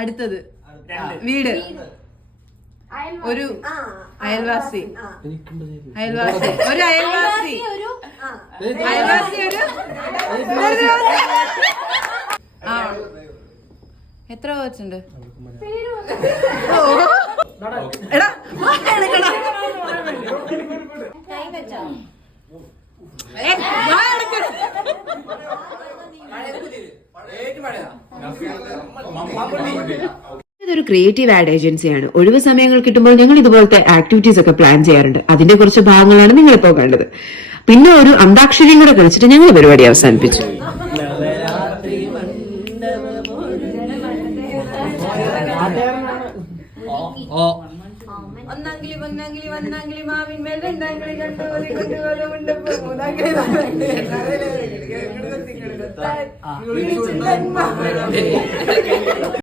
അടുത്തത് വീട്, ഒരു അയൽവാസി, അയൽവാസി, ഒരു അയൽവാസി, അയൽവാസി, ഒരു ആ എത്ര വാച്ചുണ്ട്? എടാ ഇതൊരു ക്രിയേറ്റീവ് ആഡ് ഏജൻസിയാണ്. ഒഴിവ് സമയങ്ങൾ കിട്ടുമ്പോൾ ഞങ്ങൾ ഇതുപോലത്തെ ആക്ടിവിറ്റീസ് ഒക്കെ പ്ലാൻ ചെയ്യാറുണ്ട്. അതിന്റെ കുറച്ച് ഭാഗങ്ങളാണ് നിങ്ങളിപ്പോ കണ്ടത്. പിന്നെ ഒരു അന്താക്ഷരിയും കൂടെ കളിച്ചിട്ട് ഞങ്ങൾ പരിപാടി അവസാനിപ്പിച്ചു. ഒന്നാങ്കിളി പൊന്നാങ്കിളി വന്നാങ്കിളി മാവിന്മേൽ രണ്ടാങ്കിളി കണ്ടുപോലെ